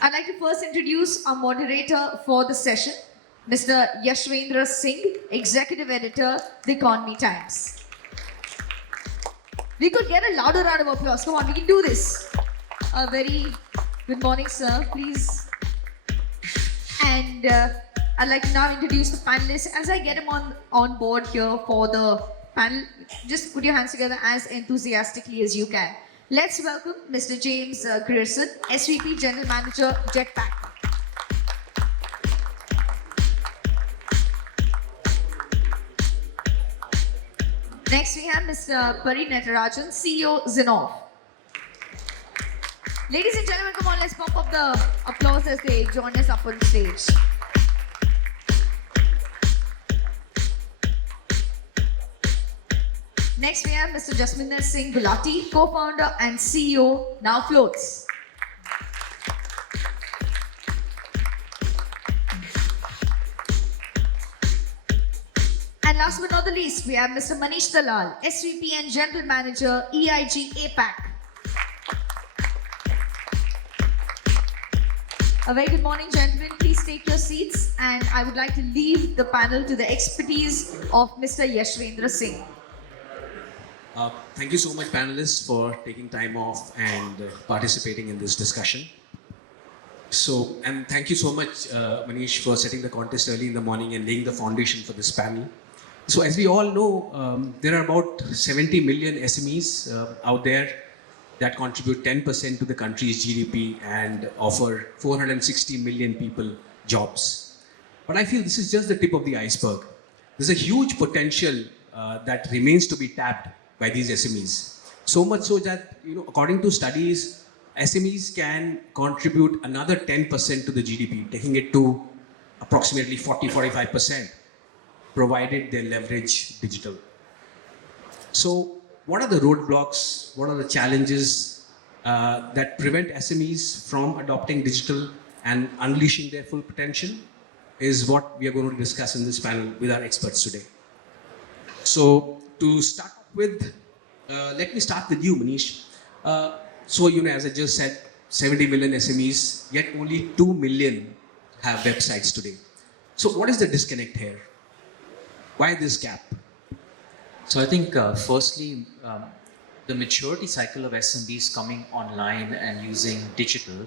I'd like to first introduce our moderator for the session, Mr. Yashwendra Singh, Executive Editor, The Economy Times. We could get a louder round of applause. Come on, we can do this. A very good morning, sir. Please. And I'd like to now introduce the panelists. As I get them on board here for the panel, just put your hands together as enthusiastically as you can. Let's welcome Mr. James Grierson, SVP General Manager, Jetpack. Next, we have Mr. Pari Natarajan, CEO, Zenov. Ladies and gentlemen, come on, let's pump up the applause as they join us up on stage. Next, we have Mr. Jasminder Singh Gulati, co-founder and CEO, Now Floats. And last but not the least, we have Mr. Manish Dalal, SVP and General Manager, EIG APAC. A very good morning, gentlemen. Please take your seats, and I would like to leave the panel to the expertise of Mr. Yashwendra Singh. Thank you so much, panelists, for taking time off and participating in this discussion. And thank you so much, Manish, for setting the contest early in the morning and laying the foundation for this panel. So as we all know, there are about 70 million SMEs out there that contribute 10% to the country's GDP and offer 460 million people jobs. But I feel this is just the tip of the iceberg. There's a huge potential that remains to be tapped by these SMEs. So much so that, according to studies, SMEs can contribute another 10% to the GDP, taking it to approximately 40-45%, provided they leverage digital. So what are the roadblocks, what are the challenges that prevent SMEs from adopting digital and unleashing their full potential is what we are going to discuss in this panel with our experts today. So to start with, let me start with you, Manish. As I just said, 70 million SMEs, yet only 2 million have websites today. So what is the disconnect here? Why this gap? So I think firstly, the maturity cycle of SMBs coming online and using digital,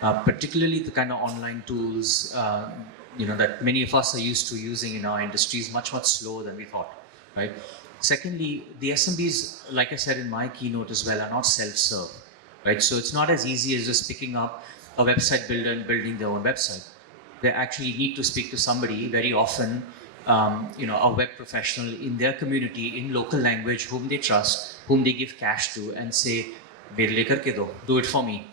particularly the kind of online tools that many of us are used to using in our industry, is much, much slower than we thought, right? Secondly, the SMBs, like I said in my keynote as well, are not self-serve, right? So it's not as easy as just picking up a website builder and building their own website. They actually need to speak to somebody, very often, a web professional in their community, in local language, whom they trust, whom they give cash to, and say, do it for me.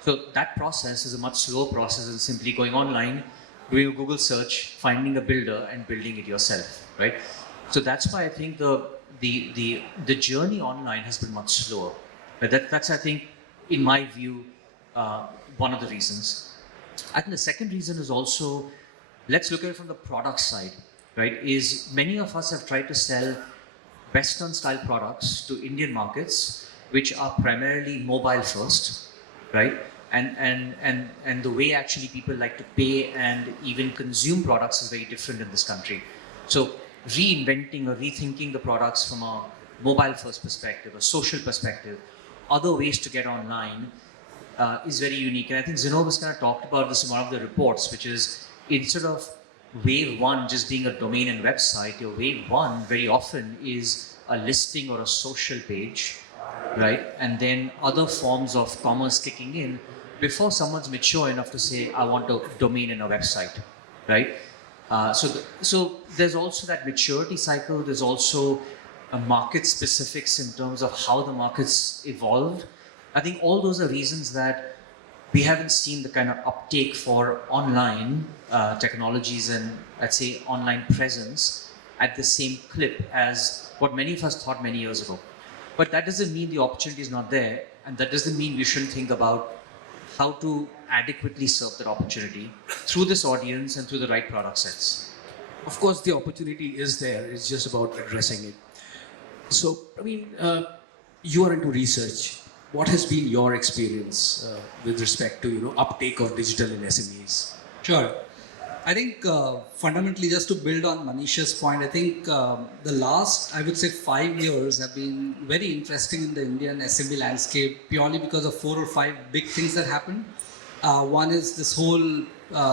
So that process is a much slower process than simply going online, doing a Google search, finding a builder, and building it yourself, right? So that's why I think the journey online has been much slower. But that's, I think, in my view, one of the reasons. I think the second reason is also, let's look at it from the product side, right? Is many of us have tried to sell Western style products to Indian markets, which are primarily mobile first, right? And the way actually people like to pay and even consume products is very different in this country. So reinventing or rethinking the products from a mobile first perspective, a social perspective, other ways to get online is very unique. And I think Zenov has kind of talked about this in one of the reports, which is instead of wave one just being a domain and website, your wave one very often is a listing or a social page, right? And then other forms of commerce kicking in before someone's mature enough to say, I want a domain and a website, right? So there's also that maturity cycle. There's also a market specifics in terms of how the market's evolved. I think all those are reasons that we haven't seen the kind of uptake for online technologies and, I'd say, online presence at the same clip as what many of us thought many years ago. But that doesn't mean the opportunity is not there, and that doesn't mean we shouldn't think about how to adequately serve that opportunity through this audience and through the right product sets. Of course, the opportunity is there. It's just about addressing it. So, I mean, you are into research. What has been your experience with respect to uptake of digital in SMEs? Sure. I think fundamentally, just to build on Manish's point, I think the last, I would say, 5 years have been very interesting in the Indian SME landscape purely because of 4 or 5 big things that happened. One is this whole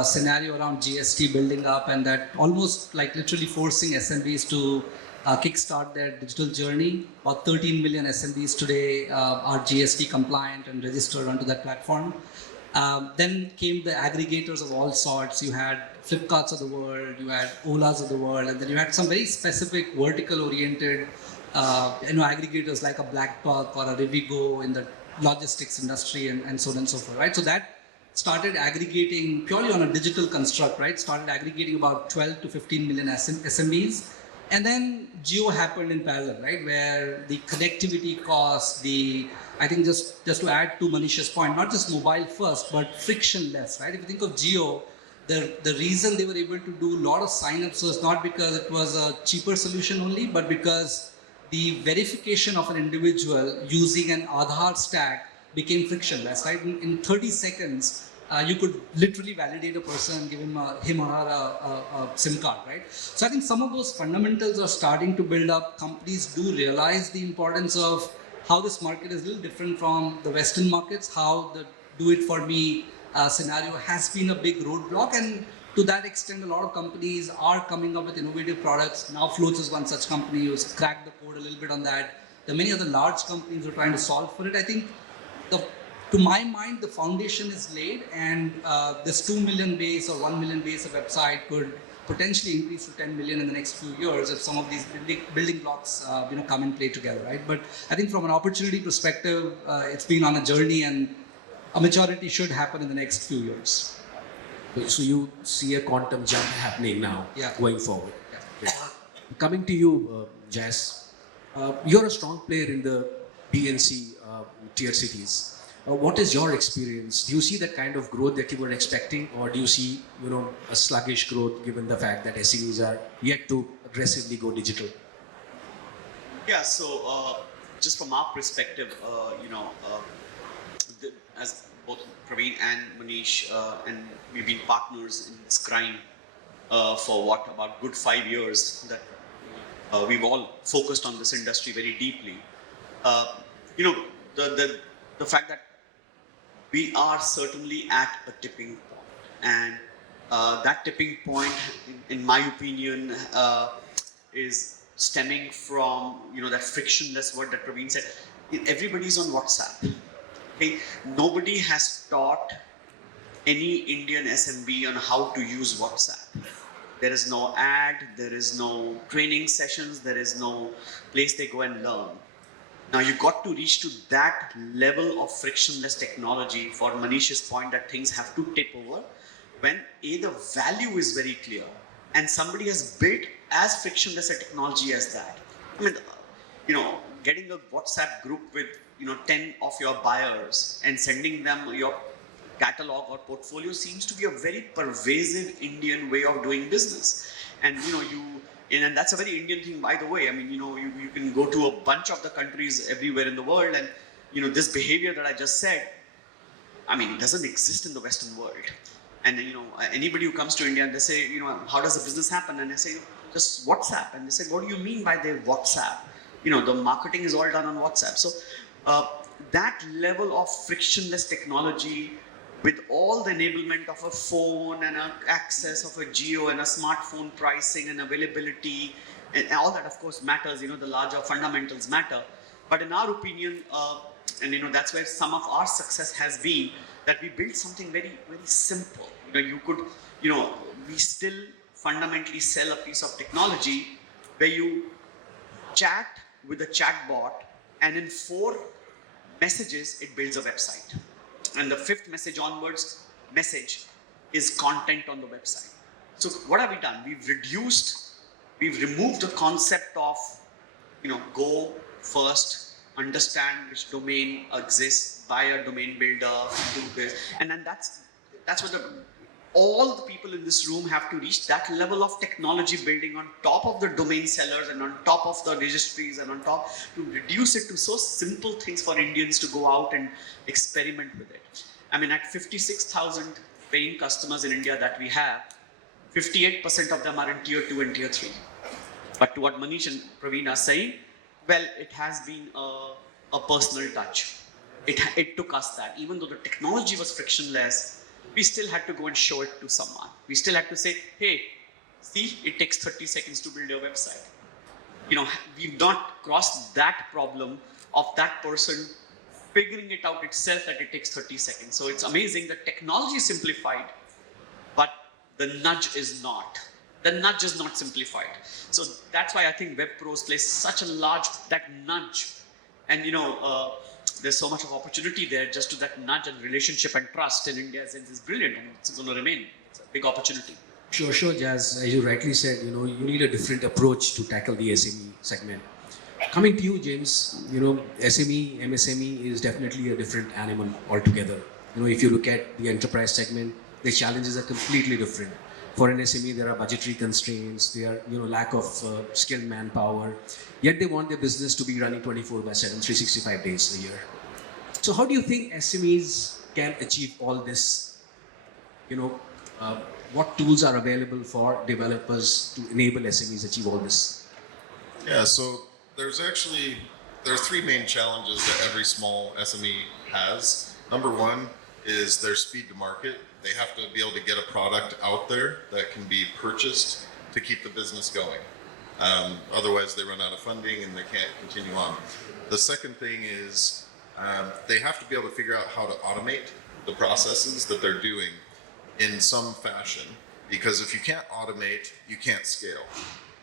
scenario around GST building up, and that almost like literally forcing SMBs to kickstart their digital journey. About 13 million SMBs today are GST compliant and registered onto that platform. Then came the aggregators of all sorts. You had Flipkarts of the world, you had Olas of the world, and then you had some very specific vertical-oriented aggregators like a BlackBuck or a Rivigo in the logistics industry and so on and so forth, right? So that started aggregating purely on a digital construct, right? Started aggregating about 12 to 15 million SMBs. And then Geo happened in parallel, right? Where the connectivity costs, I think just to add to Manish's point, not just mobile first, but frictionless, right? If you think of Geo, the reason they were able to do a lot of signups was not because it was a cheaper solution only, but because the verification of an individual using an Aadhaar stack became frictionless, right? In 30 seconds, you could literally validate a person and give him or her a SIM card, right? So I think some of those fundamentals are starting to build up. Companies do realize the importance of how this market is a little different from the Western markets, how the do-it-for-me scenario has been a big roadblock, and to that extent, a lot of companies are coming up with innovative products. Now Floats is one such company who's cracked the code a little bit on that. There are many other large companies who are trying to solve for it. I think to my mind, the foundation is laid, and this 2 million base or 1 million base of website could potentially increase to 10 million in the next few years if some of these building blocks come and play together, right? But I think from an opportunity perspective, it's been on a journey, and a maturity should happen in the next few years. So you see a quantum jump happening now, Yeah. going forward. Yeah. Coming to you, Jas, you're a strong player in the B and C tier cities. What is your experience? Do you see that kind of growth that you were expecting, or do you see, a sluggish growth given the fact that SMEs are yet to aggressively go digital? Yeah, so just from our perspective, as both Praveen and Manish, and we've been partners in this grind for about good 5 years that we've all focused on this industry very deeply. The fact that we are certainly at a tipping point, and that tipping point, in my opinion, is stemming from that frictionless word that Praveen said. Everybody's on WhatsApp. Okay, nobody has taught any Indian SMB on how to use WhatsApp. There is no ad, there is no training sessions, there is no place they go and learn. Now you got to reach to that level of frictionless technology, for Manish's point, that things have to tip over when the value is very clear and somebody has built as frictionless a technology as that. I mean, getting a WhatsApp group with 10 of your buyers and sending them your catalog or portfolio seems to be a very pervasive Indian way of doing business. And and that's a very Indian thing, by the way. I mean, you can go to a bunch of the countries everywhere in the world, and this behavior that I just said, I mean, it doesn't exist in the Western world. And anybody who comes to India and they say, how does the business happen? And they say, just WhatsApp. And they say, what do you mean by the WhatsApp? The marketing is all done on WhatsApp. So that level of frictionless technology, with all the enablement of a phone and access of a geo and a smartphone pricing and availability, and all that of course matters, the larger fundamentals matter. But in our opinion, and that's where some of our success has been, that we built something very, very simple. We still fundamentally sell a piece of technology where you chat with a chatbot, and in 4 messages, it builds a website. And the 5th message onwards, is content on the website. So what have we done? We've removed the concept of, go first, understand which domain exists, buy a domain builder, do this, and then that's what all the people in this room have to reach that level of technology building on top of the domain sellers and on top of the registries and on top to reduce it to so simple things for Indians to go out and experiment with it. I mean, at 56,000 paying customers in India that we have, 58% of them are in tier 2 and tier 3. But to what Manish and Praveen are saying, well, it has been a personal touch. It took us that. Even though the technology was frictionless, we still had to go and show it to someone. We still had to say, hey, see, it takes 30 seconds to build your website. You know, we've not crossed that problem of that person figuring it out itself that it takes 30 seconds. So it's amazing that technology is simplified, but the nudge is not. The nudge is not simplified. So that's why I think Web Pros plays such a large, that nudge. And there's so much of opportunity there just to that nudge and relationship and trust in India is brilliant and it's going to remain. It's a big opportunity. Sure, Jazz. As you rightly said, you need a different approach to tackle the SME segment. Coming to you, James, SME, MSME is definitely a different animal altogether. If you look at the enterprise segment, the challenges are completely different. For an SME, there are budgetary constraints, there are lack of skilled manpower, yet they want their business to be running 24/7, 365 days a year. So how do you think SMEs can achieve all this? What tools are available for developers to enable SMEs achieve all this? Yeah, so there are three main challenges that every small SME has. Number one is their speed to market. They have to be able to get a product out there that can be purchased to keep the business going. Otherwise, they run out of funding and they can't continue on. The second thing is they have to be able to figure out how to automate the processes that they're doing in some fashion. Because if you can't automate, you can't scale.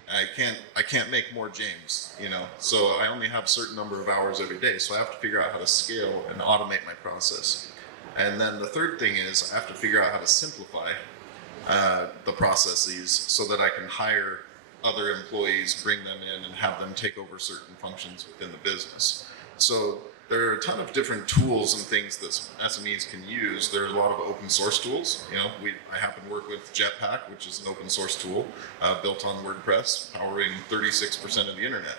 I can't make more James, So I only have a certain number of hours every day. So I have to figure out how to scale and automate my process. And then the third thing is I have to figure out how to simplify the processes so that I can hire other employees, bring them in, and have them take over certain functions within the business. So there are a ton of different tools and things that SMEs can use. There's a lot of open source tools. I happen to work with Jetpack, which is an open source tool built on WordPress, powering 36% of the internet.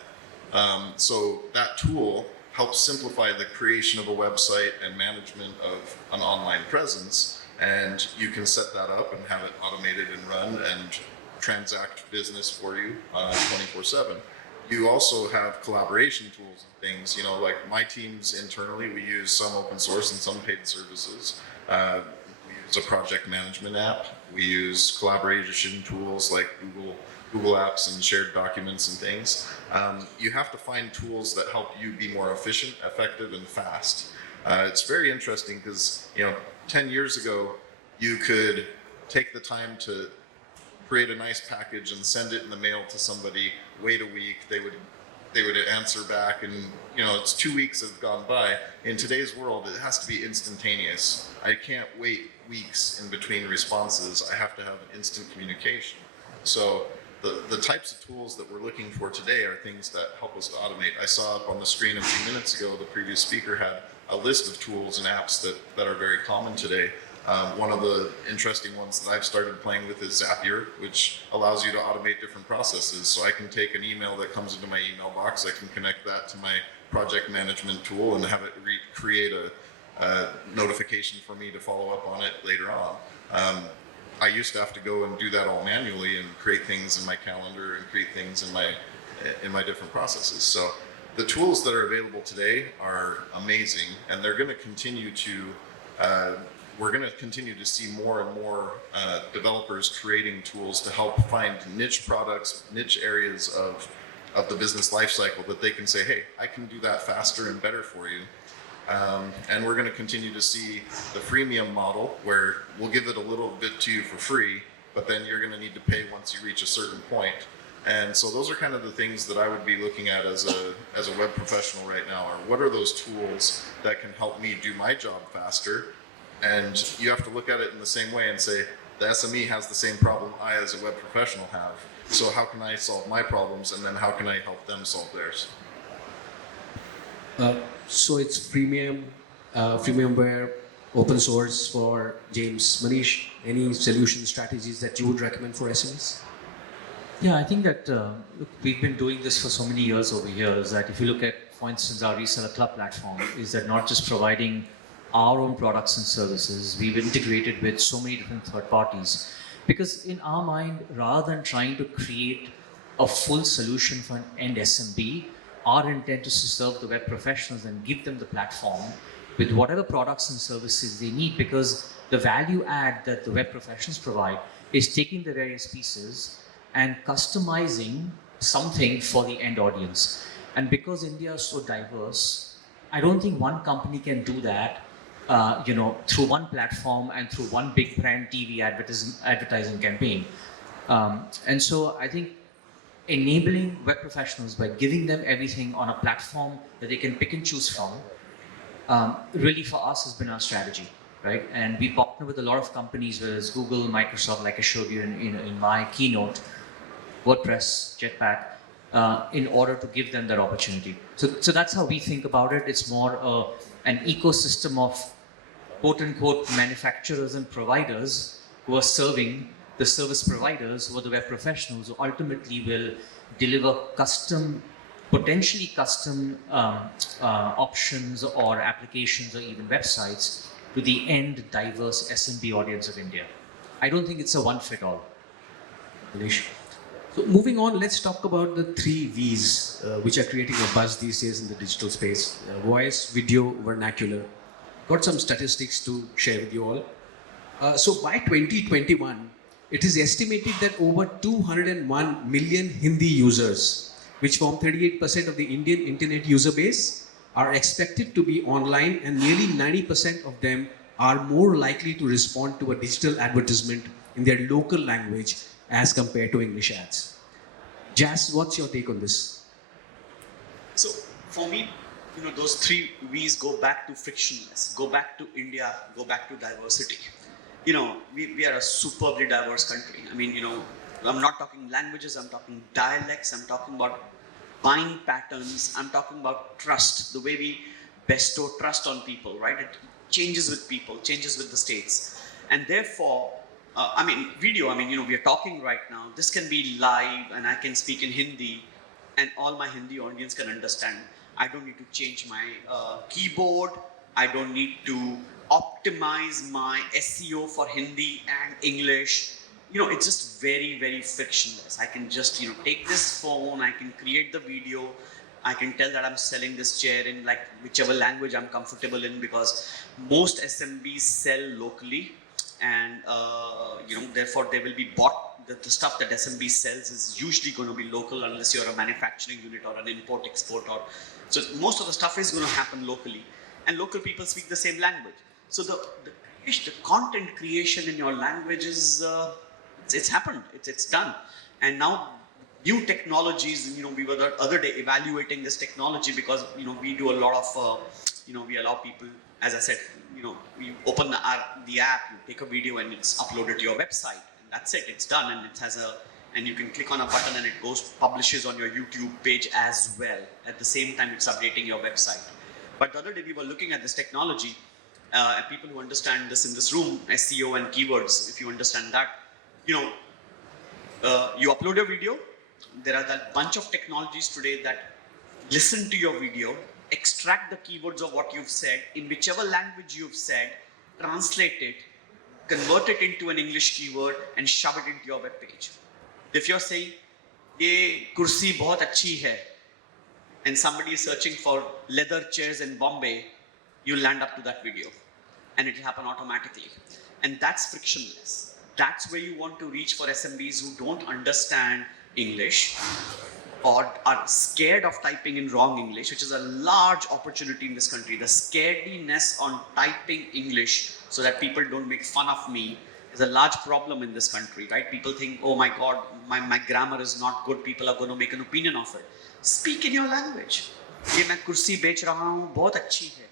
So that tool helps simplify the creation of a website and management of an online presence, and you can set that up and have it automated and run and transact business for you 24/7. You also have collaboration tools and things, like my teams internally, we use some open source and some paid services. We use a project management app. We use collaboration tools like Google Apps and shared documents and things. You have to find tools that help you be more efficient, effective, and fast. It's very interesting because 10 years ago, you could take the time to create a nice package and send it in the mail to somebody, wait a week, they would answer back, and it's 2 weeks have gone by. In today's world, it has to be instantaneous. I can't wait weeks in between responses. I have to have instant communication. So the types of tools that we're looking for today are things that help us to automate. I saw up on the screen a few minutes ago, the previous speaker had a list of tools and apps that are very common today. One of the interesting ones that I've started playing with is Zapier, which allows you to automate different processes. So I can take an email that comes into my email box, I can connect that to my project management tool and have it create a notification for me to follow up on it later on. I used to have to go and do that all manually and create things in my calendar and create things in my different processes. So the tools that are available today are amazing, and they're going to continue to we're going to continue to see more and more developers creating tools to help find niche products, niche areas of the business lifecycle that they can say, hey, I can do that faster and better for you. And we're going to continue to see the freemium model where we'll give it a little bit to you for free, but then you're going to need to pay once you reach a certain point. And so those are kind of the things that I would be looking at as a web professional right now, are what are those tools that can help me do my job faster? And you have to look at it in the same way and say, the SME has the same problem I as a web professional have. So how can I solve my problems, and then how can I help them solve theirs? So it's freemiumware, open source for James. Manish, any solution strategies that you would recommend for SMEs? Yeah, I think that look, we've been doing this for so many years over years that if you look at, for instance, our reseller club platform, is that not just providing our own products and services, we've integrated with so many different third parties. Because in our mind, rather than trying to create a full solution for an end SMB, our intent is to serve the web professionals and give them the platform with whatever products and services they need, because the value add that the web professionals provide is taking the various pieces and customizing something for the end audience. And because India is so diverse, I don't think one company can do that, through one platform and through one big brand TV advertising campaign. And so I think enabling web professionals by giving them everything on a platform that they can pick and choose from, really for us has been our strategy, right? And we partner with a lot of companies, whether it's Google, Microsoft, like I showed you in my keynote, WordPress, Jetpack, in order to give them that opportunity. So that's how we think about it. It's more an ecosystem of quote unquote manufacturers and providers who are serving the service providers, who are the web professionals, who ultimately will deliver potentially custom options or applications or even websites to the end diverse SMB audience of India. I don't think it's a one fit all. Manish. So moving on, let's talk about the 3 V's, which are creating a buzz these days in the digital space. Voice, video, vernacular. Got some statistics to share with you all. So by 2021, it is estimated that over 201 million Hindi users, which form 38% of the Indian internet user base, are expected to be online, and nearly 90% of them are more likely to respond to a digital advertisement in their local language as compared to English ads. Jas, what's your take on this? So for me, those 3 V's go back to frictionless, go back to India, go back to diversity. We are a superbly diverse country. I mean, I'm not talking languages, I'm talking dialects, I'm talking about buying patterns, I'm talking about trust, the way we bestow trust on people, right? It changes with people, changes with the states. And therefore, video, we are talking right now. This can be live and I can speak in Hindi and all my Hindi audience can understand. I don't need to change my keyboard. I don't need to optimize my SEO for Hindi and English. It's just very, very frictionless. I can just, take this phone, I can create the video, I can tell that I'm selling this chair in like whichever language I'm comfortable in, because most SMBs sell locally. And therefore they will be bought. The stuff that SMB sells is usually going to be local, unless you're a manufacturing unit or an import export, so most of the stuff is going to happen locally, and local people speak the same language. So the content creation in your language is it's happened, it's done. And now new technologies, we were the other day evaluating this technology, because we do a lot of we allow people, as I said, you open the app, you take a video and it's uploaded to your website, and that's it, it's done, and it has and you can click on a button and it publishes on your YouTube page as well. At the same time, it's updating your website. But the other day we were looking at this technology, and people who understand this in this room, SEO and keywords, if you understand that, you upload a video. There are that bunch of technologies today that listen to your video, extract the keywords of what you've said in whichever language you've said, translate it, convert it into an English keyword, and shove it into your web page. If you're saying, "Ye kursi bahut achhi hai," and somebody is searching for leather chairs in Bombay, you land up to that video, and it will happen automatically. And that's frictionless. That's where you want to reach for SMBs who don't understand English, or are scared of typing in wrong English, which is a large opportunity in this country. The scarediness on typing English so that people don't make fun of me is a large problem in this country, right? People think, oh my God, my grammar is not good. People are going to make an opinion of it. Speak in your language. Ye main kursi bech raha hu, bahut achhi hai.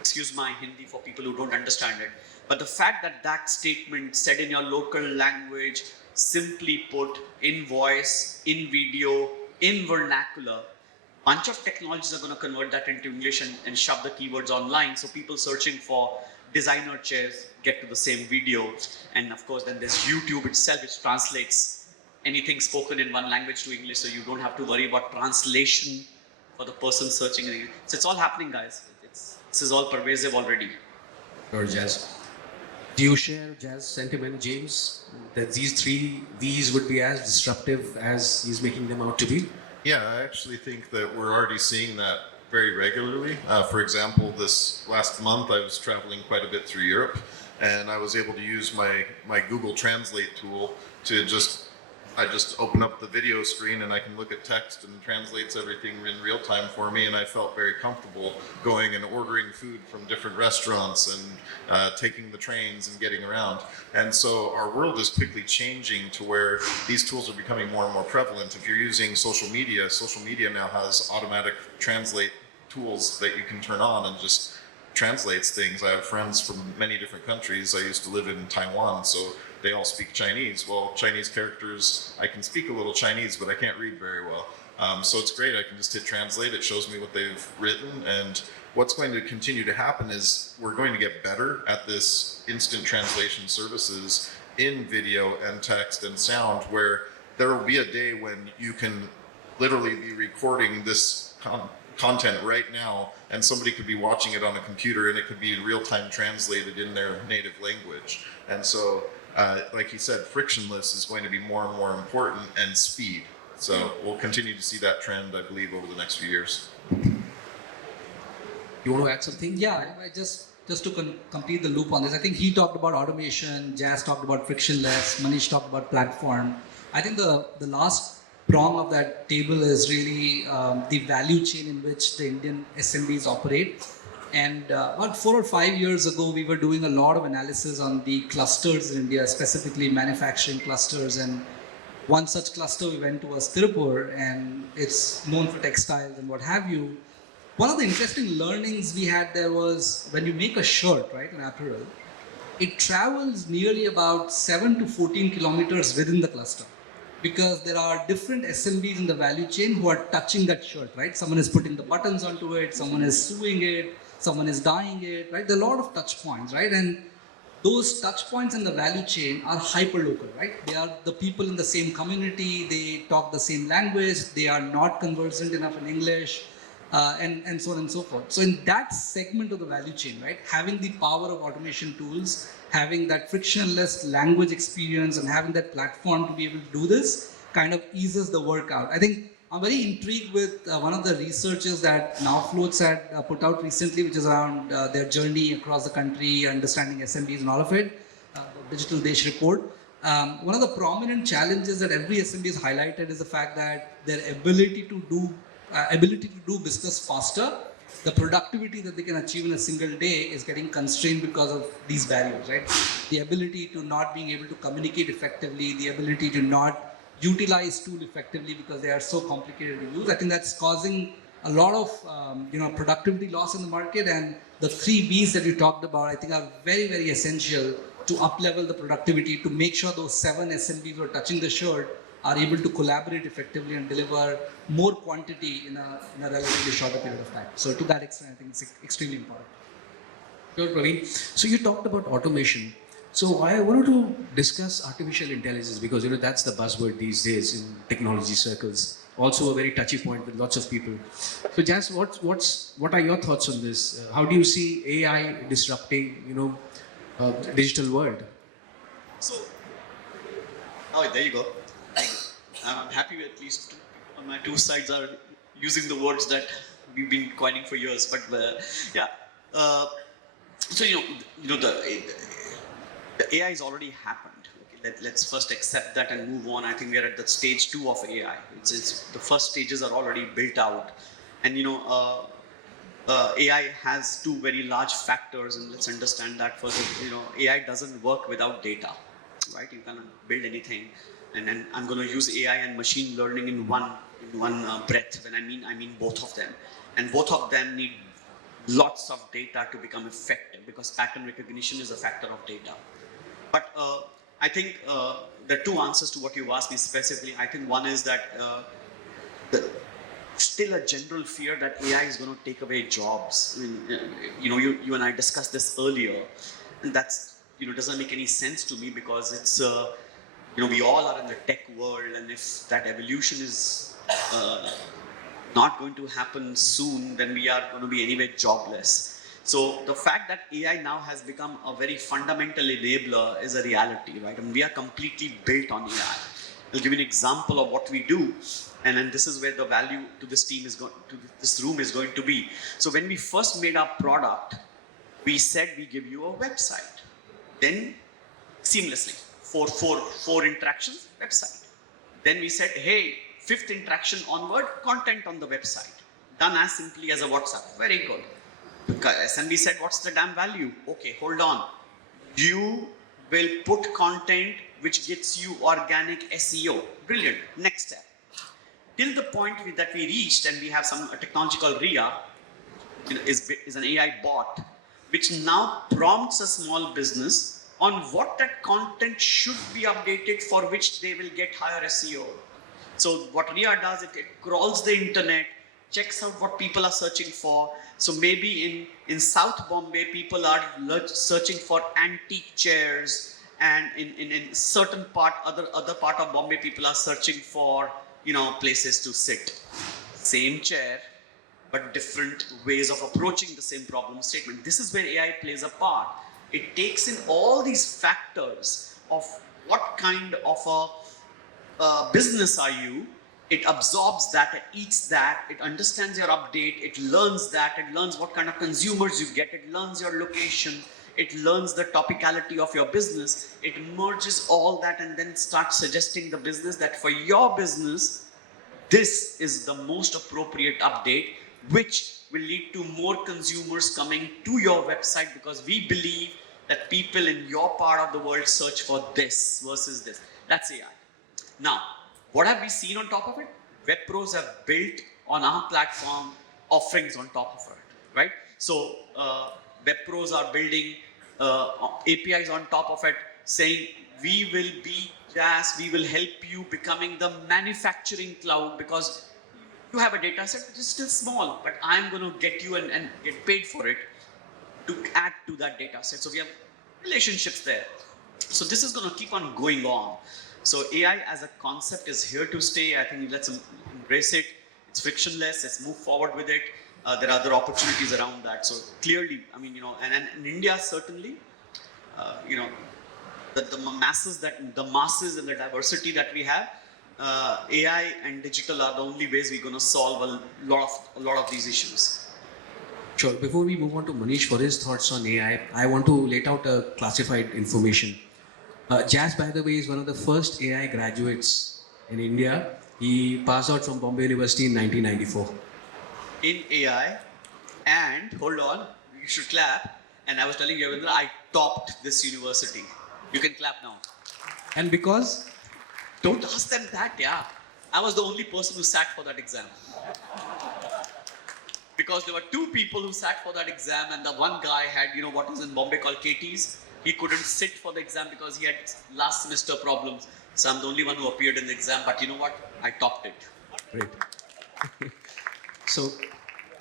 Excuse my Hindi for people who don't understand it. But the fact that that statement said in your local language, simply put, in voice, in video, in vernacular, bunch of technologies are going to convert that into English and shove the keywords online. So people searching for designer chairs get to the same video. And of course, then there's YouTube itself, which translates anything spoken in one language to English. So you don't have to worry about translation for the person searching in English. So it's all happening, guys. This is all pervasive already. Or Jazz. Do you share Jazz sentiment, James, that these three V's would be as disruptive as he's making them out to be? Yeah, I actually think that we're already seeing that very regularly. For example, this last month I was traveling quite a bit through Europe, and I was able to use my Google Translate tool to I just open up the video screen and I can look at text and translates everything in real time for me, and I felt very comfortable going and ordering food from different restaurants and taking the trains and getting around. And so our world is quickly changing to where these tools are becoming more and more prevalent. If you're using social media now has automatic translate tools that you can turn on and just translates things. I have friends from many different countries. I used to live in Taiwan, so they all speak Chinese. Well, Chinese characters, I can speak a little Chinese, but I can't read very well. So it's great. I can just hit translate. It shows me what they've written. And what's going to continue to happen is we're going to get better at this instant translation services in video and text and sound, where there will be a day when you can literally be recording this content right now, and somebody could be watching it on a computer and it could be real-time translated in their native language. And so, like you said, frictionless is going to be more and more important, and speed. So we'll continue to see that trend, I believe, over the next few years. You want to add something? Yeah, I just to complete the loop on this, I think he talked about automation, Jazz talked about frictionless, Manish talked about platform. I think the last prong of that table is really the value chain in which the Indian SMBs operate. And about 4 or 5 years ago, we were doing a lot of analysis on the clusters in India, specifically manufacturing clusters. And one such cluster we went to was Tirupur, and it's known for textiles and what have you. One of the interesting learnings we had there was when you make a shirt, right, an apparel, it travels nearly about 7 to 14 kilometers within the cluster, because there are different SMBs in the value chain who are touching that shirt, right? Someone is putting the buttons onto it, someone is sewing it, someone is dyeing it, right? There are a lot of touch points, right? And those touch points in the value chain are hyper local, right? They are the people in the same community, they talk the same language, they are not conversant enough in English, and so on and so forth. So in that segment of the value chain, right, having the power of automation tools, having that frictionless language experience, and having that platform to be able to do this kind of eases the work out. I think I'm very intrigued with one of the researches that NowFloats had put out recently, which is around their journey across the country, understanding SMBs and all of it, the Digital Desh report. One of the prominent challenges that every SMB has highlighted is the fact that their ability to do business faster, the productivity that they can achieve in a single day is getting constrained because of these barriers, right? The ability to not being able to communicate effectively, the ability to not utilize tool effectively because they are so complicated to use. I think that's causing a lot of productivity loss in the market, and the 3 B's that you talked about, I think, are very, very essential to up-level the productivity, to make sure those 7 SMBs who are touching the shirt are able to collaborate effectively and deliver more quantity in a relatively shorter period of time. So to that extent, I think it's extremely important. Sure, Praveen. So you talked about automation. So I wanted to discuss artificial intelligence, because that's the buzzword these days in technology circles. Also a very touchy point with lots of people. So Jazz, what are your thoughts on this? How do you see AI disrupting the digital world? So, there you go. I'm happy with at least on my 2 sides are using the words that we've been coining for years. But yeah, so the AI has already happened. Okay, let's first accept that and move on. I think we are at the stage 2 of AI. It's the first stages are already built out, and AI has 2 very large factors, and let's understand that first. AI doesn't work without data, right? You cannot build anything, and then I'm going to use AI and machine learning in one breath. When I mean both of them, and both of them need lots of data to become effective, because pattern recognition is a factor of data. But I think there are 2 answers to what you asked me specifically. I think one is that still a general fear that AI is going to take away jobs. I mean, you and I discussed this earlier, and that's, doesn't make any sense to me, because it's, we all are in the tech world, and if that evolution is not going to happen soon, then we are going to be anyway jobless. So the fact that AI now has become a very fundamental enabler is a reality, right? And we are completely built on AI. I'll give you an example of what we do, and then this is where the value to this team is going to, this room is going to be. So when we first made our product, we said we give you a website, then seamlessly four interactions, website. Then we said, hey, fifth interaction onward, content on the website, done as simply as a WhatsApp. Very good. SMB said, what's the damn value? Okay, hold on. You will put content which gets you organic SEO. Brilliant. Next step. Till the point that we reached, and we have some technology called RIA, is an AI bot, which now prompts a small business on what that content should be updated for which they will get higher SEO. So what RIA does, it crawls the internet, checks out what people are searching for. So maybe in South Bombay, people are searching for antique chairs, and in certain part, other part of Bombay, people are searching for, places to sit. Same chair, but different ways of approaching the same problem statement. This is where AI plays a part. It takes in all these factors of what kind of a business are you. It absorbs that, it eats that, it understands your update, it learns that, it learns what kind of consumers you get, it learns your location, it learns the topicality of your business, it merges all that and then starts suggesting the business that for your business, this is the most appropriate update, which will lead to more consumers coming to your website, because we believe that people in your part of the world search for this versus this. That's AI. Now, what have we seen on top of it? Web pros have built on our platform offerings on top of it, right? So web pros are building APIs on top of it, saying we will be Jazz, we will help you becoming the manufacturing cloud, because you have a data set which is still small, but I'm going to get you and get paid for it to add to that data set. So we have relationships there. So this is going to keep on going on. So AI as a concept is here to stay. I think let's embrace it. It's frictionless. Let's move forward with it. There are other opportunities around that. So clearly, I mean, and in India certainly, the masses and the diversity that we have, AI and digital are the only ways we're going to solve a lot of these issues. Sure. Before we move on to Manish for his thoughts on AI, I want to lay out a classified information. Jazz, by the way, is one of the first AI graduates in India. He passed out from Bombay University in 1994. In AI, and hold on, you should clap. And I was telling you, I topped this university. You can clap now. And because? Don't ask them that, yeah. I was the only person who sat for that exam. Because there were two people who sat for that exam, and the one guy had, what is in Bombay called KTs. He couldn't sit for the exam because he had last semester problems. So I'm the only one who appeared in the exam, but you know what? I topped it. Great. So,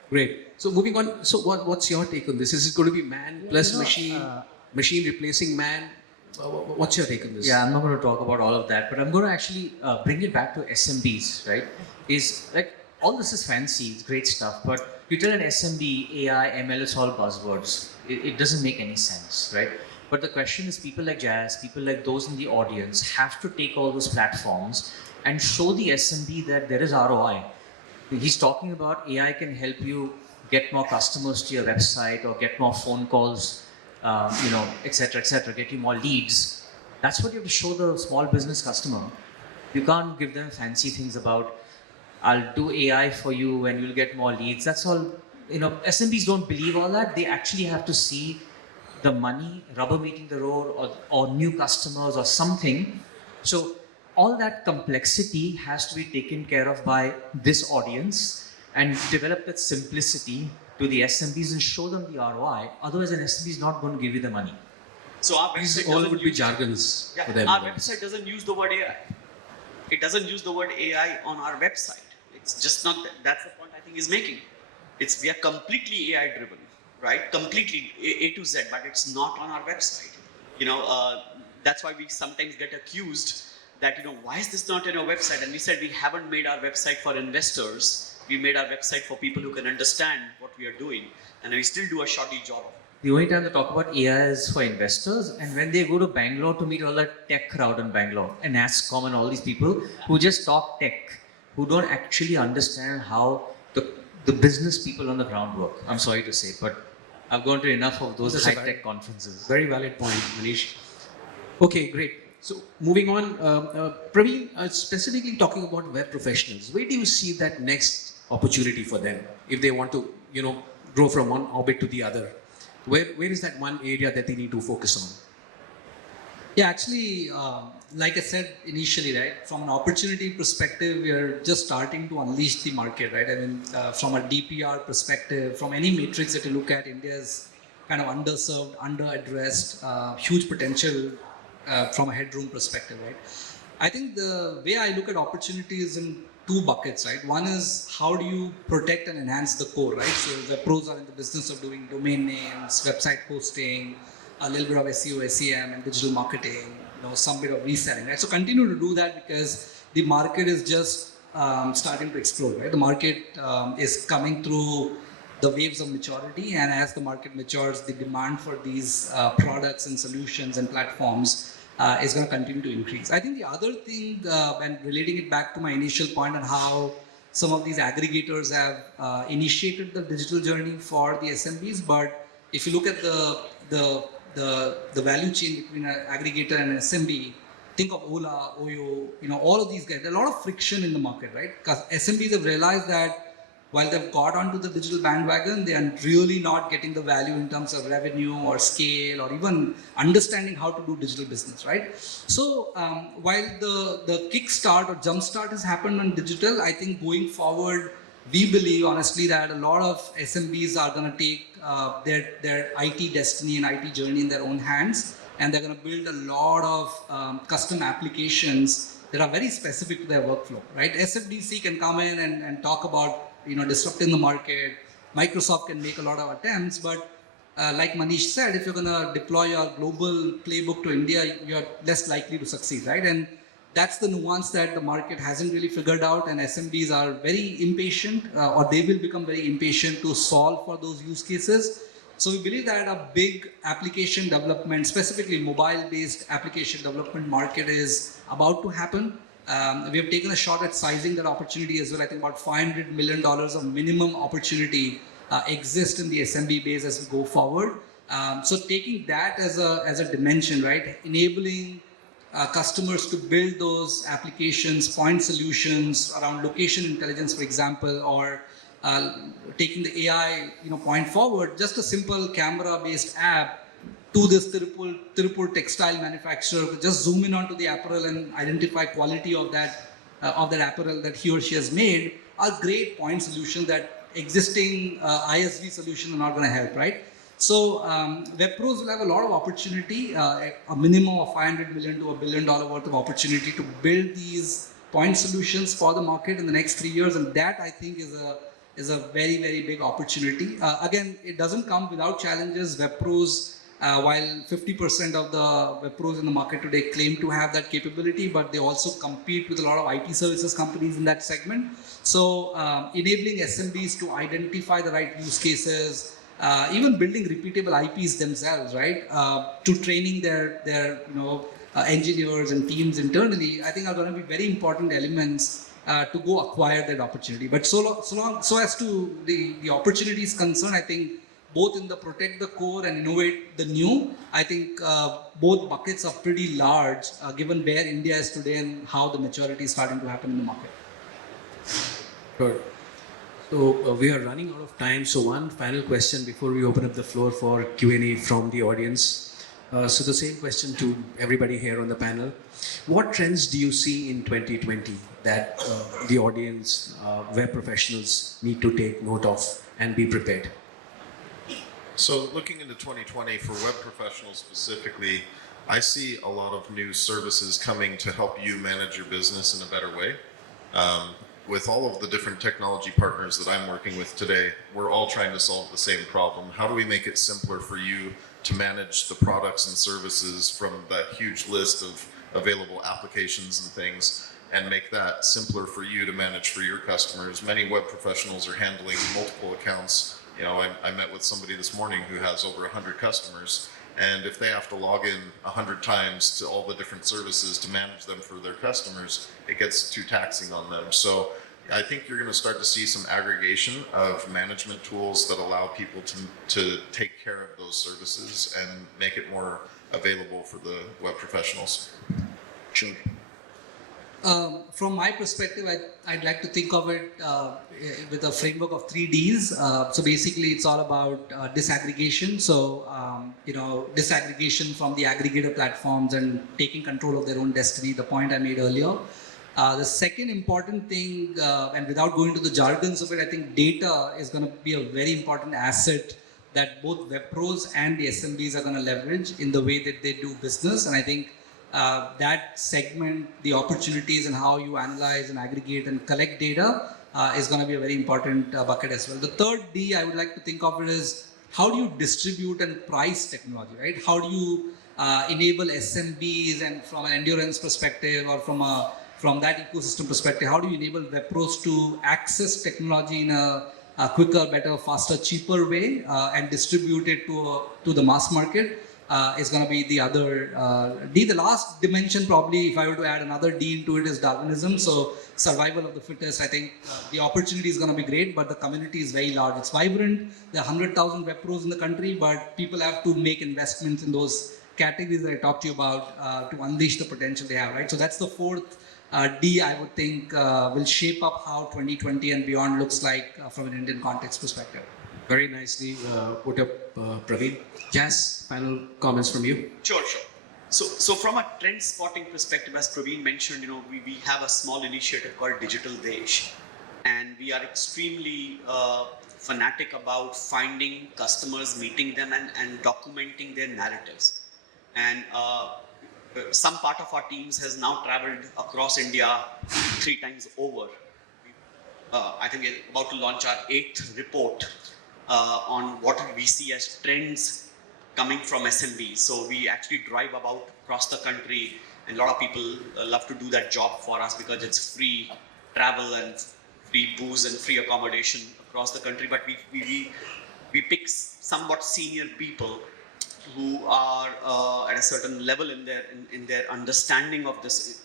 great. So moving on, so what's your take on this? Is it going to be man plus machine replacing man? What's your take on this? Yeah, I'm not going to talk about all of that, but I'm going to actually bring it back to SMBs, right? Is like, all this is fancy, it's great stuff, but you tell an SMB, AI, ML, it's all buzzwords. It doesn't make any sense, right? But the question is, people like Jazz, people like those in the audience have to take all those platforms and show the SMB that there is ROI. He's talking about AI can help you get more customers to your website or get more phone calls, etc., get you more leads. That's what you have to show the small business customer. You can't give them fancy things about, I'll do AI for you and you'll get more leads. That's all, SMBs don't believe all that. They actually have to see the money, rubber meeting the road, or new customers or something. So all that complexity has to be taken care of by this audience and develop that simplicity to the SMBs and show them the ROI. Otherwise, an SMB is not going to give you the money. So our website all would be jargons for them. Our website doesn't use the word AI. It doesn't use the word AI on our website. It's just not that. That's the point I think he's making. We are completely AI driven, right? Completely A to Z, but it's not on our website. That's why we sometimes get accused that, why is this not on our website? And we said we haven't made our website for investors. We made our website for people who can understand what we are doing, and we still do a shoddy job. The only time they talk about AI is for investors, and when they go to Bangalore to meet all that tech crowd in Bangalore and NASSCOM and all these people who just talk tech, who don't actually understand how the business people on the ground work. I'm sorry to say, but I've gone to enough of those high-tech conferences. Very valid point, Manish. Okay, great. So moving on, Praveen, specifically talking about web professionals, where do you see that next opportunity for them if they want to, grow from one orbit to the other? Where is that one area that they need to focus on? Yeah, actually, like I said initially, right, from an opportunity perspective, we are just starting to unleash the market, right? I mean, from a DPR perspective, from any matrix that you look at, India is kind of underserved, underaddressed, huge potential from a headroom perspective, right? I think the way I look at opportunities in two buckets, right? One is how do you protect and enhance the core, right? So the pros are in the business of doing domain names, website hosting, a little bit of SEO, SEM, and digital marketing, some bit of reselling, right? So continue to do that because the market is just starting to explode, right? The market is coming through the waves of maturity, and as the market matures, the demand for these products and solutions and platforms is going to continue to increase. I think the other thing, and relating it back to my initial point on how some of these aggregators have initiated the digital journey for the SMBs, but if you look at the value chain between an aggregator and an SMB, think of Ola, Oyo, all of these guys. There's a lot of friction in the market, right? Because SMBs have realized that while they've got onto the digital bandwagon, they are really not getting the value in terms of revenue or scale or even understanding how to do digital business, right? So while the kickstart or jumpstart has happened on digital, I think going forward, we believe honestly that a lot of SMBs are going to take their IT destiny and IT journey in their own hands, and they're going to build a lot of custom applications that are very specific to their workflow, right? SFDC can come in and talk about disrupting the market. Microsoft can make a lot of attempts, but like Manish said, if you're going to deploy your global playbook to India, you're less likely to succeed, right? And that's the nuance that the market hasn't really figured out, and SMBs are very impatient, or they will become very impatient to solve for those use cases. So we believe that a big application development, specifically mobile-based application development market is about to happen. We have taken a shot at sizing that opportunity as well. I think about $500 million of minimum opportunity exists in the SMB base as we go forward. So taking that as a dimension, right, enabling customers to build those applications, point solutions around location intelligence, for example, or taking the AI point forward, just a simple camera-based app to this Tirupur textile manufacturer, just zoom in onto the apparel and identify quality of that apparel that he or she has made, are great point solutions that existing ISV solutions are not going to help, right? So web pros will have a lot of opportunity, a minimum of $500 million to $1 billion worth of opportunity to build these point solutions for the market in the next 3 years, and that I think is a very, very big opportunity. Again, it doesn't come without challenges. Web pros, while 50% of the web pros in the market today claim to have that capability, but they also compete with a lot of IT services companies in that segment. So enabling SMBs to identify the right use cases, even building repeatable IPs themselves, right? To training their engineers and teams internally, I think are going to be very important elements to go acquire that opportunity. But so as to the opportunity is concerned, I think both in the protect the core and innovate the new, I think both buckets are pretty large given where India is today and how the maturity is starting to happen in the market. Sure. So we are running out of time. So one final question before we open up the floor for Q&A from the audience. So the same question to everybody here on the panel. What trends do you see in 2020 that the audience, web professionals need to take note of and be prepared? So looking into 2020 for web professionals specifically, I see a lot of new services coming to help you manage your business in a better way. with all of the different technology partners that I'm working with today, we're all trying to solve the same problem. How do we make it simpler for you to manage the products and services from that huge list of available applications and things, and make that simpler for you to manage for your customers? Many web professionals are handling multiple accounts. You know, I met with somebody this morning who has over 100 customers, and if they have to log in 100 times to all the different services to manage them for their customers, it gets too taxing on them. So I think you're going to start to see some aggregation of management tools that allow people to take care of those services and make it more available for the web professionals. Sure. From my perspective, I'd like to think of it with a framework of 3Ds. So basically, it's all about disaggregation. So, disaggregation from the aggregator platforms and taking control of their own destiny, the point I made earlier. The second important thing, and without going into the jargons of it, I think data is going to be a very important asset that both web pros and the SMBs are going to leverage in the way that they do business. And I think that segment, the opportunities and how you analyze and aggregate and collect data is going to be a very important bucket as well. The third D I would like to think of it is how do you distribute and price technology, right? How do you enable SMBs, and from an endurance perspective or from that ecosystem perspective, how do you enable web pros to access technology in a quicker, better, faster, cheaper way and distribute it to the mass market? Is going to be the other D. The last dimension, probably, if I were to add another D into it, is Darwinism. So survival of the fittest. I think the opportunity is going to be great, but the community is very large. It's vibrant. There are 100,000 web pros in the country, but people have to make investments in those categories that I talked to you about to unleash the potential they have, right? So that's the fourth D, I would think, will shape up how 2020 and beyond looks like from an Indian context perspective. Very nicely put up, Praveen. Jazz, final comments from you. Sure. So from a trend spotting perspective, as Praveen mentioned, we have a small initiative called Digital Desh, and we are extremely fanatic about finding customers, meeting them, and documenting their narratives. And some part of our teams has now traveled across India 3 times over. I think we're about to launch our 8th report on what we see as trends coming from SMBs. So we actually drive about across the country, and a lot of people love to do that job for us because it's free travel and free booze and free accommodation across the country. But we pick somewhat senior people who are at a certain level in their understanding of this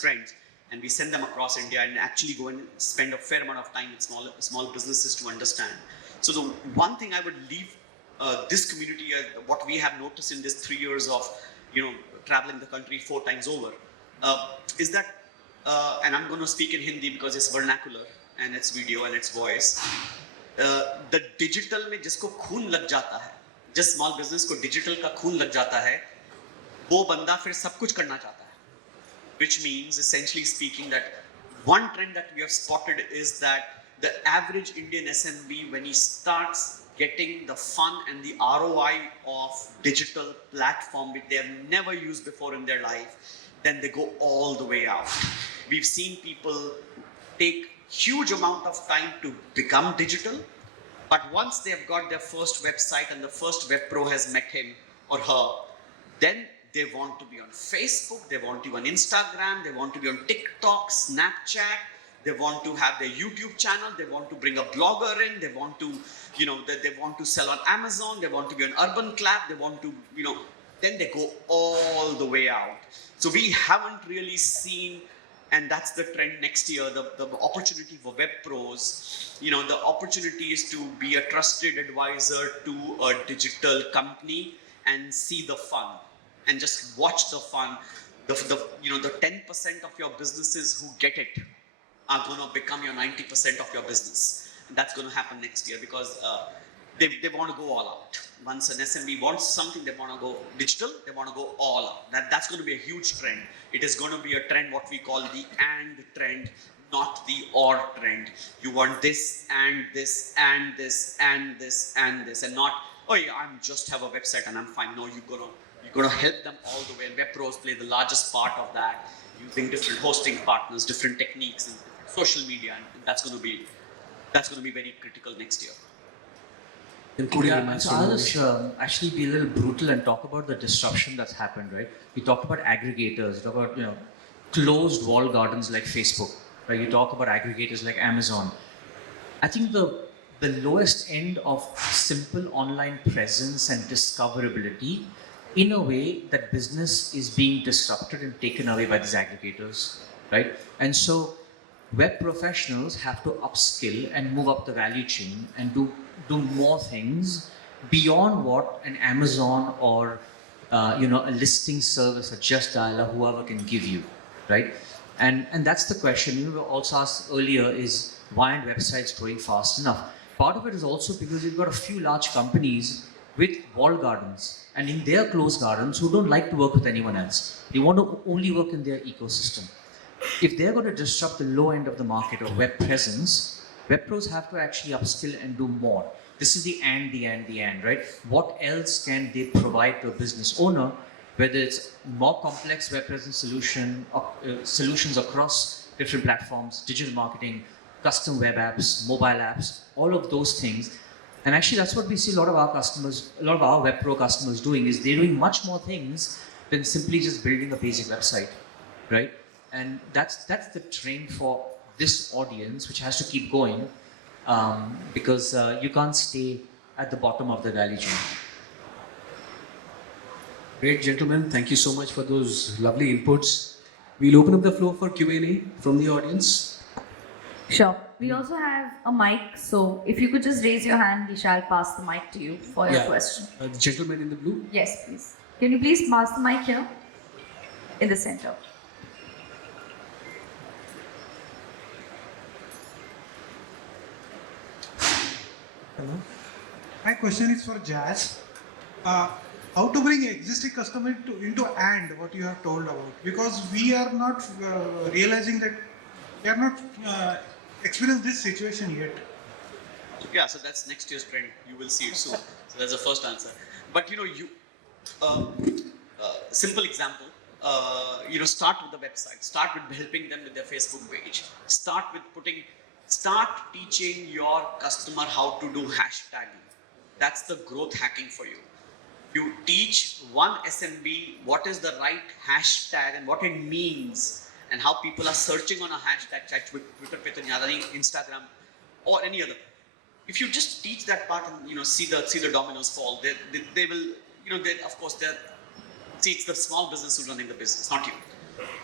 trends, and we send them across India and actually go and spend a fair amount of time with small businesses to understand. So the one thing I would leave this community, what we have noticed in this 3 years of traveling the country 4 times over, is that, and I'm going to speak in Hindi because it's vernacular and it's video and it's voice. The digital में जिसको खून लग जाता है, जिस small business को digital का खून लग जाता है, वो बंदा फिर सब कुछ करना चाहता है. Which means, essentially speaking, that one trend that we have spotted is that the average Indian SMB, when he starts getting the fun and the ROI of digital platform which they have never used before in their life, then they go all the way out. We've seen people take huge amount of time to become digital, but once they have got their first website and the first web pro has met him or her, then they want to be on Facebook, they want to be on Instagram, they want to be on TikTok, Snapchat, they want to have their YouTube channel, they want to bring a blogger in, they want to, they want to sell on Amazon, they want to be on Urban Clap, they want to, then they go all the way out. So we haven't really seen, and that's the trend next year, the opportunity for web pros, the opportunity is to be a trusted advisor to a digital company and see the fun and just watch the fun. The 10% of your businesses who get it are going to become your 90% of your business. And that's going to happen next year because they want to go all out. Once an SMB wants something, they want to go digital, they want to go all out. That's going to be a huge trend. It is going to be a trend, what we call the and trend, not the or trend. You want this and this and this and this and this, and not, oh yeah, I'm just have a website and I'm fine. No, you're going to help them all the way. And web pros play the largest part of that, using different hosting partners, different techniques, and social media, and that's going to be very critical next year. Including Yeah, remarks so from I'll Manish. just actually be a little brutal and talk about the disruption that's happened, right? You talked about aggregators, you talk about closed wall gardens like Facebook, right? You talk about aggregators like Amazon. I think the lowest end of simple online presence and discoverability, in a way that business is being disrupted and taken away by these aggregators, right? And so web professionals have to upskill and move up the value chain and do more things beyond what an Amazon or a listing service, a Just Dial, or whoever can give you, right? And that's the question you were also asked earlier: is why aren't websites growing fast enough? Part of it is also because you've got a few large companies with walled gardens, and in their closed gardens, who don't like to work with anyone else. They want to only work in their ecosystem. If they're going to disrupt the low end of the market of web presence, web pros have to actually upskill and do more. This is the and, right? What else can they provide to a business owner, whether it's more complex web presence solutions across different platforms, digital marketing, custom web apps, mobile apps, all of those things. And actually, that's what we see a lot of our customers, a lot of our web pro customers doing, is they're doing much more things than simply just building a basic website, right? And that's the trend for this audience, which has to keep going, because you can't stay at the bottom of the value chain. Great, gentlemen. Thank you so much for those lovely inputs. We'll open up the floor for Q&A from the audience. Sure. We also have a mic, so if you could just raise your hand, we shall pass the mic to you for your question. The gentleman in the blue. Yes, please. Can you please pass the mic here in the center? Hello. My question is for Jazz. How to bring existing customer into and what you have told about? Because we are not realizing that we are not experienced this situation yet. Yeah, so that's next year's trend. You will see it soon. So that's the first answer. But simple example. Start with the website. Start with helping them with their Facebook page. Start teaching your customer how to do hashtagging. That's the growth hacking for you. You teach one SMB what is the right hashtag and what it means, and how people are searching on a hashtag, Twitter, Instagram, or any other. If you just teach that part and see the dominoes fall, they will, of course, it's the small business who's running the business, not you.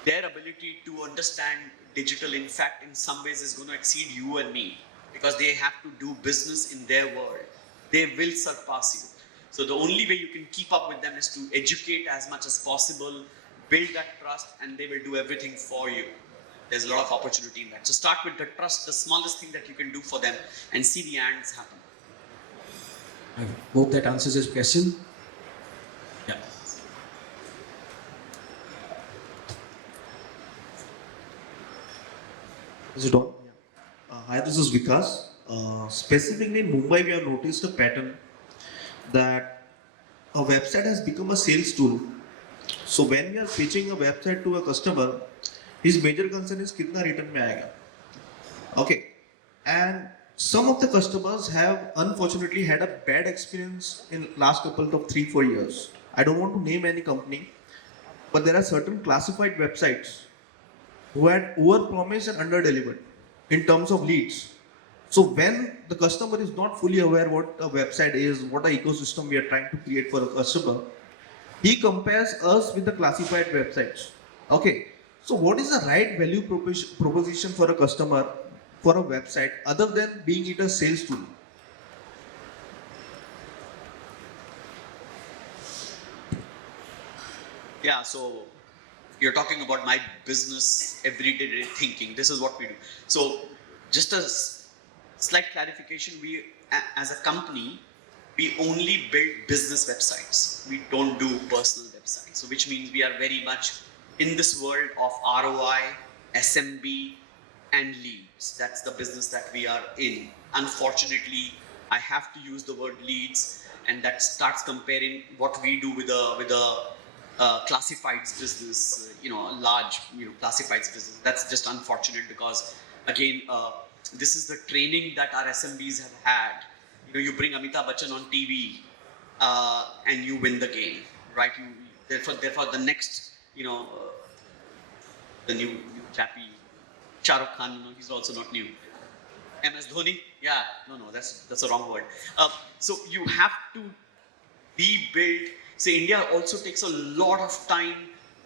Their ability to understand digital, in fact, in some ways is going to exceed you and me, because they have to do business in their world. They will surpass you. So the only way you can keep up with them is to educate as much as possible, build that trust, and they will do everything for you. There's a lot of opportunity in that. So start with the trust, the smallest thing that you can do for them, and see the ands happen. I hope that answers his question. Yeah. Is it on? Hi, this is Vikas. Specifically in Mumbai, we have noticed a pattern that a website has become a sales tool. So when we are pitching a website to a customer, his major concern is kitna return mein aayega. Okay, and some of the customers have unfortunately had a bad experience in last couple of 3-4 years. I don't want to name any company, but there are certain classified websites who had over-promised and under-delivered in terms of leads. So when the customer is not fully aware what a website is, what an ecosystem we are trying to create for a customer, he compares us with the classified websites. Okay, so what is the right value proposition for a customer for a website other than being it a sales tool? Yeah, so you're talking about my business everyday thinking. This is what we do. So just a slight clarification, we as a company, we only build business websites. We don't do personal websites. So which means we are very much in this world of ROI, SMB, and leads. That's the business that we are in. Unfortunately, I have to use the word leads, and that starts comparing what we do with a classifieds business, a large classifieds business. That's just unfortunate, because again, this is the training that our SMBs have had. You bring Amitabh Bachchan on TV, and you win the game, right? Therefore, the next, the new chappy, Shah Rukh Khan, he's also not new. MS Dhoni, yeah, no, that's a wrong word. So you have to be built. Say India also takes a lot of time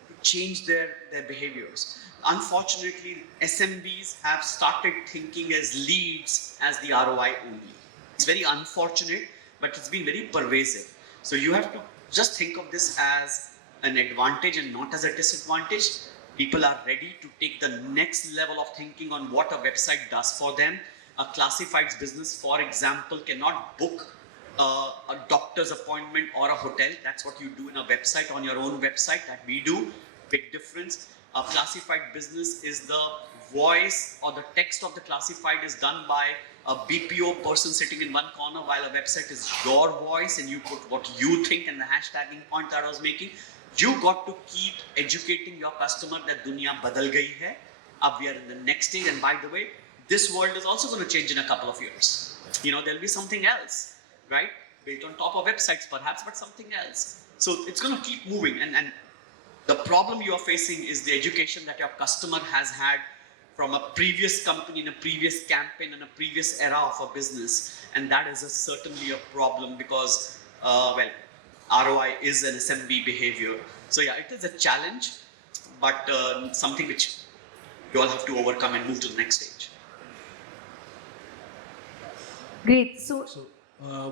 to change their behaviors. Unfortunately, SMBs have started thinking as leads as the ROI only. It's very unfortunate, but it's been very pervasive. So you have to just think of this as an advantage and not as a disadvantage. People are ready to take the next level of thinking on what a website does for them. A classifieds business, for example, cannot book a doctor's appointment or a hotel. That's what you do in a website, on your own website, that we do. Big difference. A classified business is the voice or the text of the classified is done by a BPO person sitting in one corner, while a website is your voice and you put what you think, and the hashtagging point that I was making. You got to keep educating your customer that dunya badal gayi hai. Ab we are in the next stage, and by the way, this world is also going to change in a couple of years. There'll be something else, right? Built on top of websites perhaps, but something else. So it's going to keep moving, and the problem you are facing is the education that your customer has had from a previous company, in a previous campaign, in a previous era of a business, and that is certainly a problem because, ROI is an SMB behavior. So yeah, it is a challenge, but something which you all have to overcome and move to the next stage. Great. So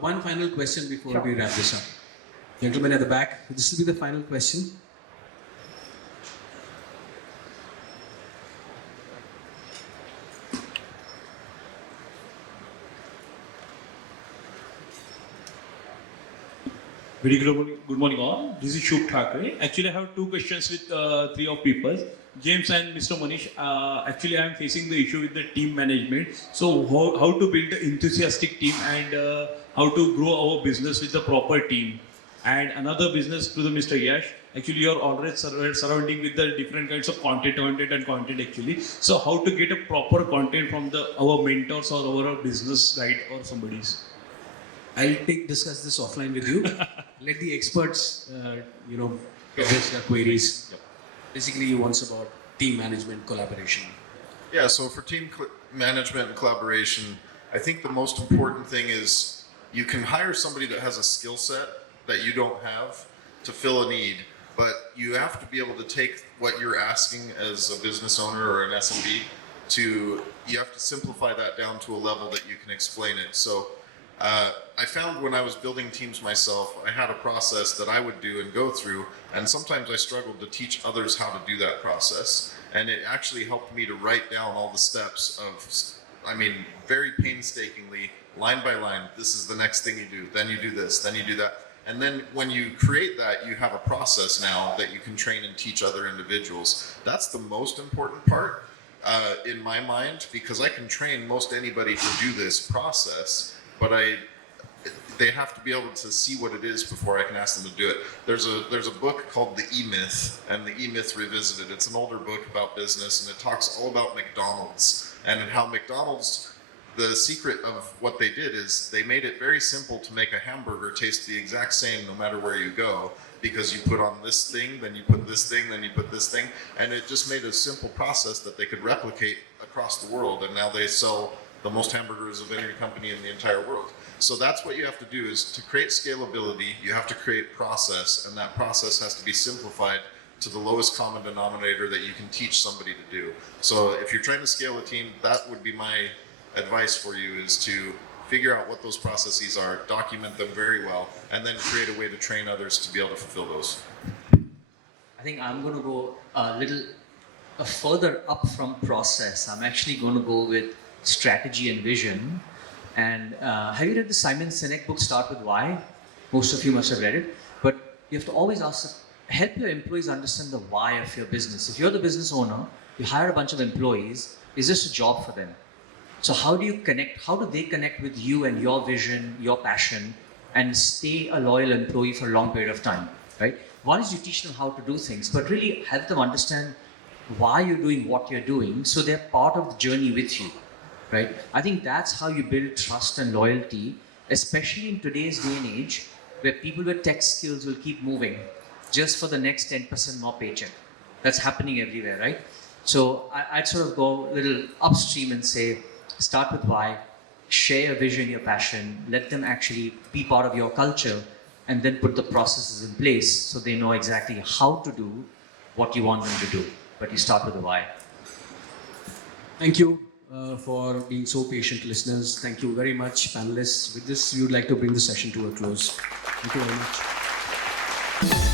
One final question before Sure. we wrap this up. Gentlemen at the back, this will be the final question. Very good morning all. This is Shubh Thakre. Actually, I have two questions with three of people. James and Mr. Manish. Actually, I am facing the issue with the team management. So, how to build an enthusiastic team and how to grow our business with the proper team. And another business to the Mr. Yash. Actually, you are already surrounding with the different kinds of content actually. So, how to get a proper content from our mentors or our business guide or somebody's. I'll discuss this offline with you. Let the experts, address your queries. Basically, he wants about team management collaboration. Yeah, so for team management and collaboration, I think the most important thing is you can hire somebody that has a skill set that you don't have to fill a need, but you have to be able to take what you're asking as a business owner or an SMB you have to simplify that down to a level that you can explain it. So I found when I was building teams myself, I had a process that I would do and go through, and sometimes I struggled to teach others how to do that process. And it actually helped me to write down all the steps very painstakingly, line by line, this is the next thing you do, then you do this, then you do that. And then when you create that, you have a process now that you can train and teach other individuals. That's the most important part in my mind, because I can train most anybody to do this process, but they have to be able to see what it is before I can ask them to do it. There's a book called The E-Myth, and The E-Myth Revisited. It's an older book about business, and it talks all about McDonald's and how McDonald's, the secret of what they did is they made it very simple to make a hamburger taste the exact same no matter where you go, because you put on this thing, then you put this thing, then you put this thing, and it just made a simple process that they could replicate across the world, and now they sell the most hamburgers of any company in the entire world. So that's what you have to do, is to create scalability, you have to create process, and that process has to be simplified to the lowest common denominator that you can teach somebody to do. So if you're trying to scale a team, that would be my advice for you, is to figure out what those processes are, document them very well, and then create a way to train others to be able to fulfill those. I think I'm going to go a further up from process. I'm actually going to go with strategy and vision. And have you read the Simon Sinek book, Start With Why? Most of you must have read it. But you have to always help your employees understand the why of your business. If you're the business owner, you hire a bunch of employees, is this a job for them? So how do they connect with you and your vision, your passion, and stay a loyal employee for a long period of time, right? One is you teach them how to do things, but really help them understand why you're doing what you're doing, so they're part of the journey with you, right? I think that's how you build trust and loyalty, especially in today's day and age, where people with tech skills will keep moving just for the next 10% more paycheck. That's happening everywhere, right? So I'd sort of go a little upstream and say, start with why, share your vision, your passion, let them actually be part of your culture, and then put the processes in place so they know exactly how to do what you want them to do. But you start with the why. Thank you for being so patient, listeners. Thank you very much, panelists. With this, we would like to bring the session to a close. Thank you very much.